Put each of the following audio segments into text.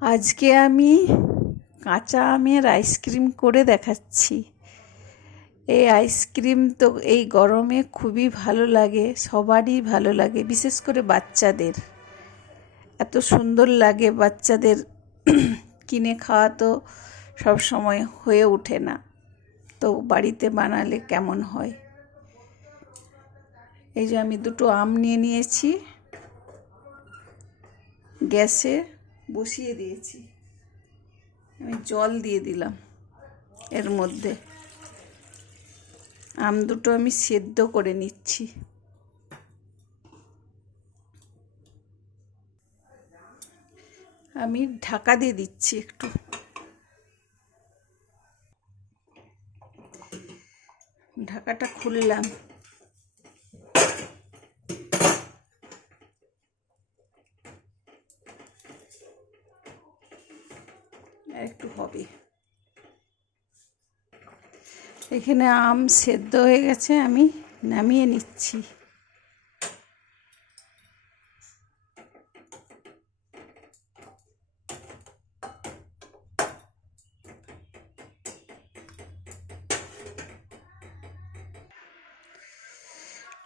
আজকে আমি কাঁচা আমের আইসক্রিম করে দেখাচ্ছি। এই আইসক্রিম তো এই গরমে খুবই ভালো লাগে, সবারই ভালো লাগে, বিশেষ করে বাচ্চাদের। এত সুন্দর লাগে বাচ্চাদের কিনে খাওয়া তো সব সময় হয়ে ওঠে না, তো বাড়িতে বানালে কেমন হয়। এই যে আমি দুটো আম নিয়ে নিয়েছি, গ্যাসে বসিয়ে দিয়েছি। আমি জল দিয়ে দিলাম এর মধ্যে। আম দুটো আমি সেদ্ধ করে নিচ্ছি। আমি ঢাকা দিয়ে দিচ্ছি একটু। ঢাকাটা খুললাম। একটু হবে। এখানে আম সেদ্ধ হয়ে গেছে, আমি নামিয়ে নিচ্ছি।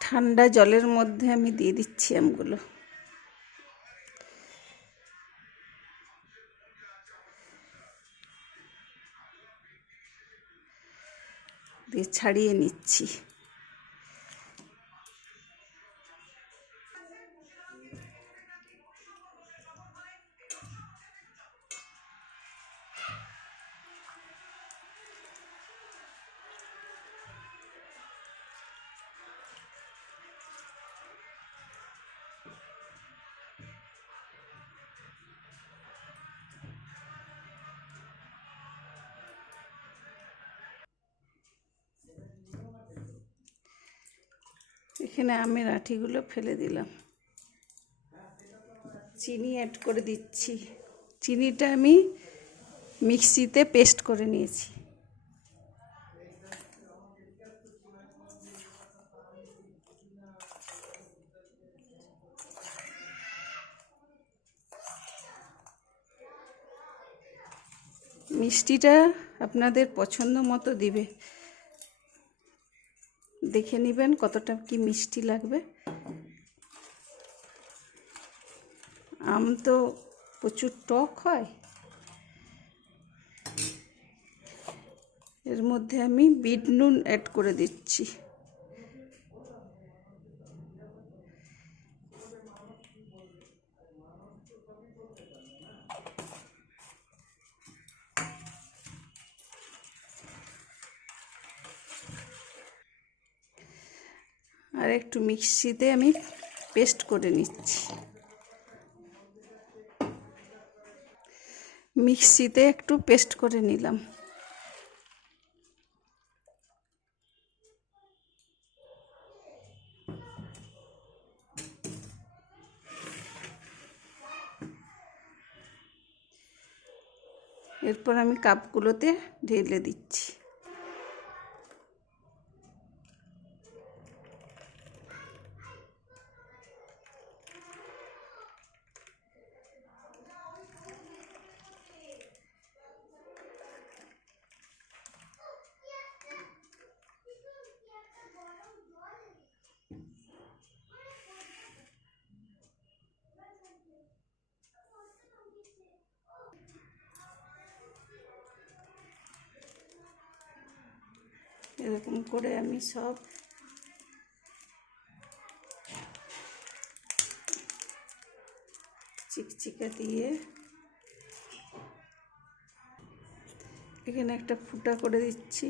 ঠান্ডা জলের মধ্যে আমি দিয়ে দিচ্ছি আমগুলো। দিয়ে ছাড়িয়ে নিচ্ছি। এখানে আমের আঠিগুলো ফেলে দিলাম। চিনি অ্যাড করে দিচ্ছি। চিনিটা আমি মিক্সিতে পেস্ট করে নিয়েছি। মিষ্টিটা আপনাদের পছন্দ মতো দিবে, দেখে নেবেন কতটা কি মিষ্টি লাগবে। আম তো প্রচুর টক হয়। এর মধ্যে আমি বিট নুন অ্যাড করে দিচ্ছি। আর একটু মিক্সিতে আমি পেস্ট করে নিচ্ছি। মিক্সিতে একটু পেস্ট করে নিলাম। এরপর আমি কাপগুলোতে ঢেলে দিচ্ছি। এরকম করে আমি সব চিকচিকা দিয়ে এখানে একটা ফুটা করে দিচ্ছি।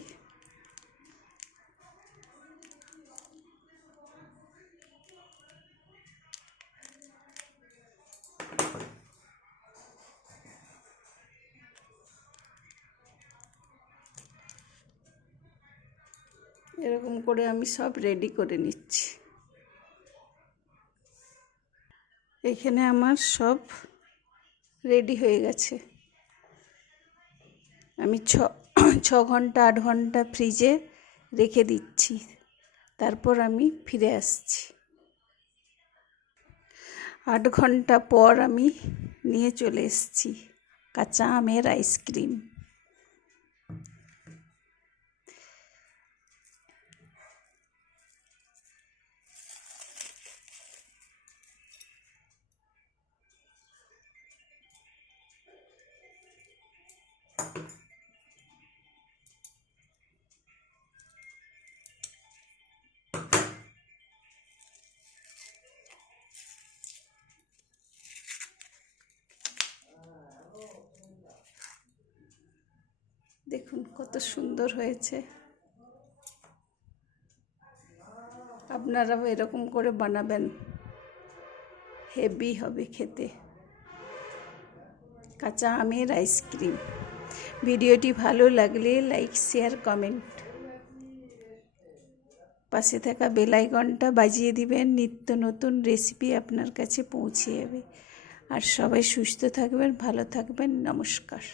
এরকম করে আমি সব রেডি করে নিচ্ছি। এখানে আমার সব রেডি হয়ে গেছে। আমি 6 ঘন্টা 8 ঘন্টা ফ্রিজে রেখে দিচ্ছি, তারপর আমি ফিরে আসছি। 8 ঘন্টা পর আমি নিয়ে চলে এসেছি। কাঁচা আমের আইসক্রিম। দেখুন কত সুন্দর হয়েছে। আপনারাও এরকম করে বানাবেন, হেভি হবে খেতে। কাঁচা আমের আইসক্রিম। ভিডিওটি ভালো লাগলে লাইক, শেয়ার, কমেন্ট। পাশে থাকা বেল আইকনটা বাজিয়ে দিবেন, নিত্য নতুন রেসিপি আপনার কাছে পৌঁছে যাবে। আর সবাই সুস্থ থাকবেন, ভালো থাকবেন। নমস্কার।